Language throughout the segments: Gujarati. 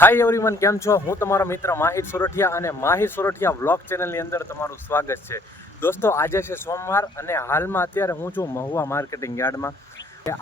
હાય એવરીવન કેમ છો? હું તમારો મિત્ર માહિર સોરઠિયા અને માહિર સોરઠિયા વ્લોગ ચેનલની અંદર તમારું સ્વાગત છે. દોસ્તો, આજે છે સોમવાર અને હાલમાં અત્યારે હું છું મહુવા માર્કેટિંગ યાર્ડમાં.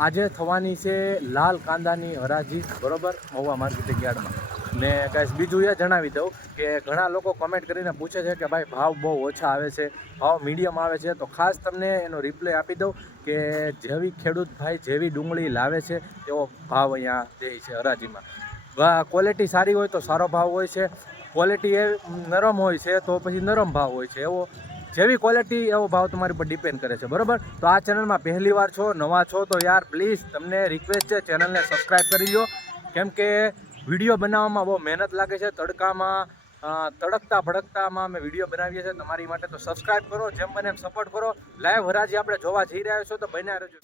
આજે થવાની છે લાલ કાંદાની હરાજી, બરોબર? મહુવા માર્કેટિંગ યાર્ડમાં. ને કાંઈ બીજું એ જણાવી દઉં કે ઘણા લોકો કમેન્ટ કરીને પૂછે છે કે ભાઈ, ભાવ બહુ ઓછા આવે છે, ભાવ મીડિયમ આવે છે. તો ખાસ તમને એનો રિપ્લાય આપી દઉં કે જેવી ખેડૂત ભાઈ જેવી ડુંગળી લાવે છે તેવો ભાવ અહીંયા દે છે હરાજીમાં. ક્વોલિટી સારી હોય તો સારો ભાવ હોય છે. ક્વોલિટી એ નરમ હોય છે તો પછી નરમ ભાવ હોય છે. એવો જેવી ક્વોલિટી એવો ભાવ તમારી પર ડિપેન્ડ કરે છે. બરાબર? તો આ ચેનલમાં પહેલી વાર છો, નવા છો, તો યાર પ્લીઝ તમને રિક્વેસ્ટ છે ચેનલને સબસ્ક્રાઈબ કરી લો કેમ કે વીડિયો બનાવવામાં બહુ મહેનત લાગે છે. તડકામાં તડકતા ભડકતામાં અમે વીડિયો બનાવીએ છીએ તમારી માટે તો સબસ્ક્રાઇબ કરો જેમ બને એમ સપોર્ટ કરો લાઈવ હરાજી આપણે જોવા જઈ રહ્યા છો તો બન્યા રહેજો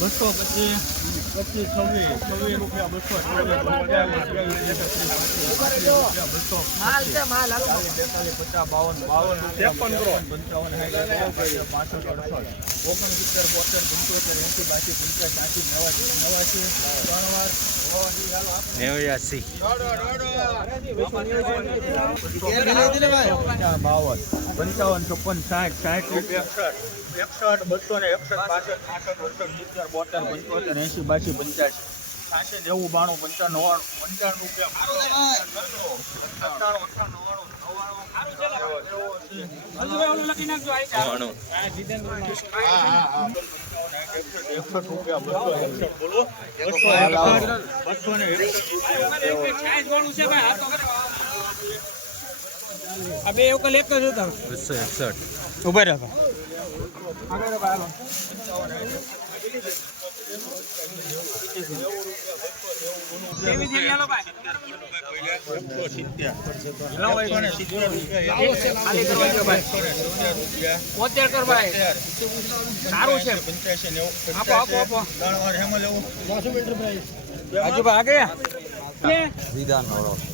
બસો પચીસ પચીસ છવ્વીસ છવ્વીસ રૂપિયા બસો બસો બેતાલીસ પચાસ બાવન બાવન પંચાવન સાઠ પાસઠ અડસઠ ઓગણસિત્તેર બોતેર પંચોતેર એંસી બાસી પંચાસ સાસી નેવાસી નેવાસી ત્રણ વાર નેવ્યાસી. બાવન પંચાવન છપ્પન સાઠ સાઠ રૂપિયા. એકસઠ એકસઠ બસો ને એકસઠ પાસઠ પાસઠ અડસઠ સિત્તેર બોતેર પંચોતેર એંસી બાસી પંચ્યાસી. છ્યાસી નેવું બાણું પંચાણું પંચાણું રૂપિયા નવ્વાણું એકસઠ રૂપિયા બે એકલ એક જ હતા. એકસઠ. ઊભા રહ્યા પોતેર કર ભાઈ. સારું છે. આપો આપો આપો. આજુભાઈ આગળ. અઠ્યાસી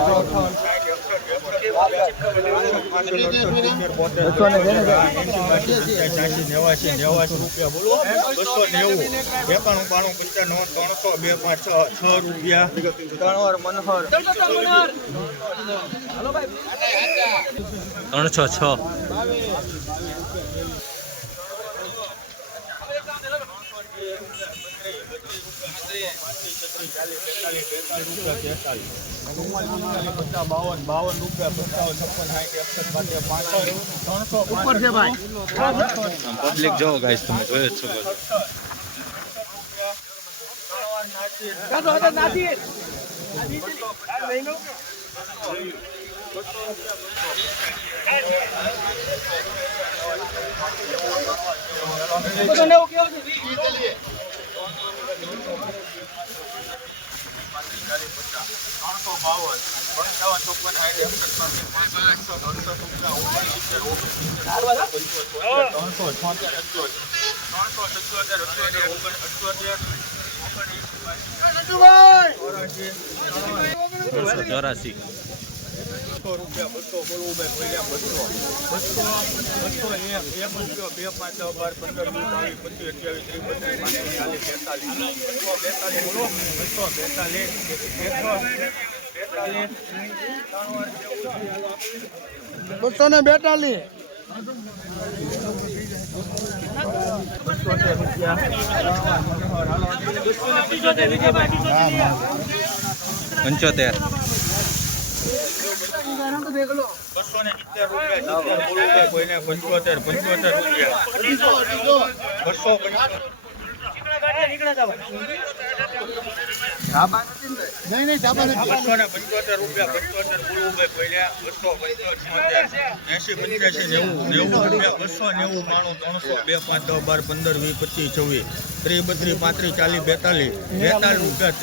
નેવાસી નેવાસી રૂપિયા બસો નેવું એકાણું બાણું પંચાણું ત્રણસો બે પાંચ છ રૂપિયા ત્રણવાર મનહર ત્રણસો છ બાવન બાવન રૂપિયા પંચાવન છપ્પન સાઠ એકસઠ પાંસઠ ત્રણસો ઉપર છે ભાઈ. પબ્લિક જો ગાઈસ તમે જોઈ જ છો ત્રણસો બાવન પંચાવન ચોપન સાઠ અડસઠ રૂપિયા ઓગણસિત્તેર ઓગણસિત્તેર ત્રણસો છોતેર ત્રણસો સત્યોતેર અઠ્યોતેર ઓગણ અઠ્યોતેર ત્રણસો ચોરાસી બસો રૂપિયા, બસો બોલવું ભાઈ બોલ્યા બસો. બસો બસો એક એક રૂપિયો બે પાંચ બાર, પંદર વીસ બાવીસ પચીસ અઠ્યાવીસ ત્રીસ બત્રીસ પાંત્રીસ, ચાલીસ બેતાલીસ. બસો બેતાલીસ બોલો બસો બેતાલીસ બેતાલીસ. બસો ને બેતાલીસ પંચોતેર. બસો નેવું માણું ત્રણસો બે પાંચ બાર પંદર વીસ પચીસ છવ્વીસ ત્રીસ બત્રીસ પાંત્રીસ ચાલીસ બેતાલીસ બેતાલીસ રૂપિયા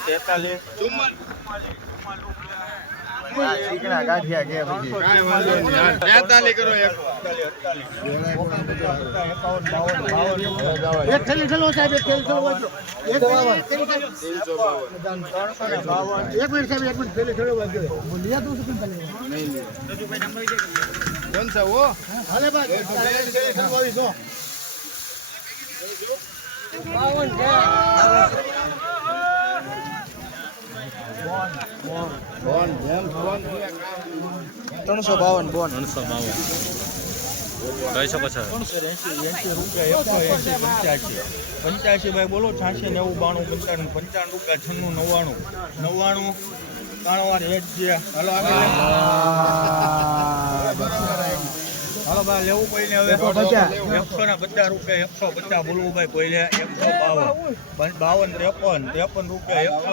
તેતાલીસ સાહેબ એક થેલી સાહેબ એક મિનિટ થેલી થેલો વાંચો બોલિયા તું શું કોણ સા વો હાલે બા થેલી થેલો વાંચી દો ત્રણસો બાવન બોન ત્રણસો બાવન કહી શકો છો પંચ્યાસી ભાઈ બોલો છ્યાસી નેવું બાણું પંચાણું પંચાણું રૂપિયા છન્નું નવ્વાણું નવ્વાણું ત્રણ વાર છે હાલો આગળ. હાલો ભાઈ લેવું કોઈને હવે? એકસો ને પચાસ રૂપિયા એકસો પચાસ બોલવું ભાઈ કોઈને? એકસો બાવન. બાવન ત્રેપન ત્રેપન રૂપિયા એકસો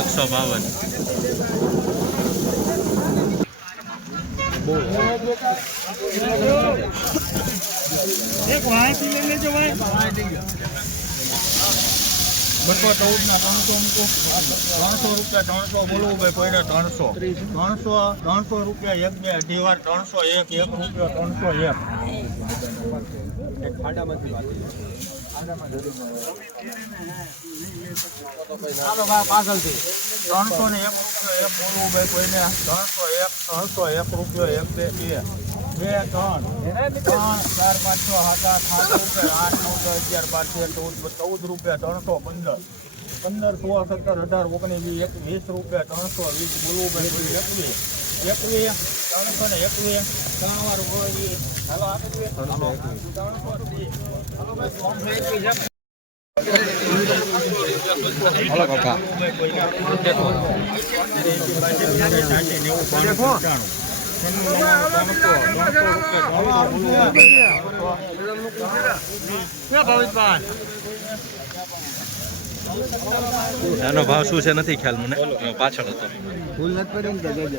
એકસો બાવન. બસો ચૌદ ના ત્રણસો મૂકો. ત્રણસો રૂપિયા ત્રણસો બોલવું ભાઈ કોઈને ત્રણસો. ત્રણસો ત્રણસો રૂપિયા એક બે અઢી વાર ત્રણસો એક એક રૂપિયો ત્રણસો એક. ત્રણસો ને એક રૂપિયો એક બોલવું ભાઈ કોઈને. ત્રણસો એક ત્રણસો એક રૂપિયો એક બે બે. બે ત્રણ ત્રણ ચાર પાંચ છ સાત આઠ આઠ રૂપિયા આઠ નવ દસ અગિયાર બાર તેર ચૌદ ચૌદ રૂપિયા ત્રણસો પંદર પંદર સોળ સત્તર અઢાર ઓગણીસ વીસ વીસ રૂપિયા ત્રણસો વીસ બોલવું એકવીસ એકવીસ ત્રણસો ને એકવીસ ત્રણ વાર હાલો આપી હાલો એક. એનો ભાવ શું છે નથી ખ્યાલ મને પાછળ હતો ફૂલ નથી પડ્યું ને તો જજે.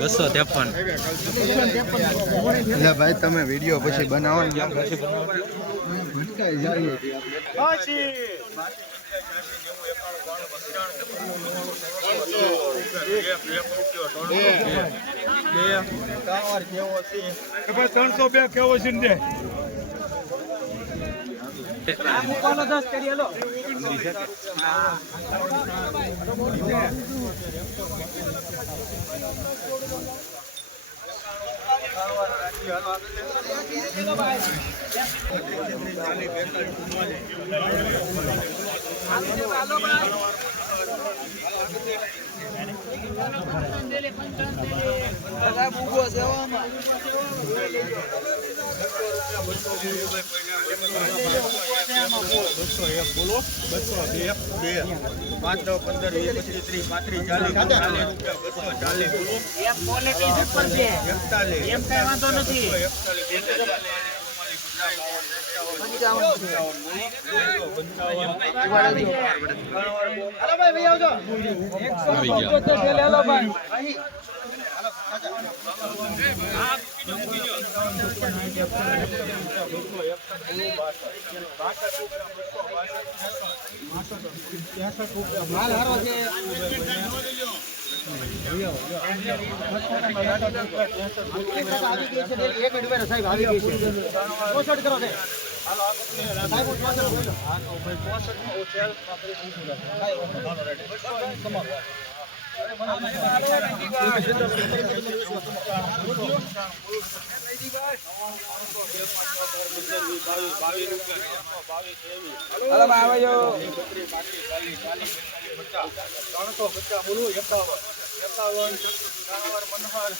બસો ત્રેપન. એટલે ભાઈ તમે વીડિયો પછી બનાવો ને. ત્રણસો બે કેવો છે ને બસો એક બોલો બસો બે બે પાંચ દસ પંદર વીસ પચીસ ત્રીસ પાંત્રીસ ચાલીસ ચાલીસ રૂપિયા બસો ચાલીસ બોલો એકતાલીસ એમ કઈ વાંધો નથી આવી ગયા એક મિનિટ સાહેબ આવી ગઈ છે પોસ્ટ કરો સાહેબ હાલો આ હાલો, રેડી. તમારો. ત્રણસો પચાસ બોલું એકાવન એકાવન મનોહર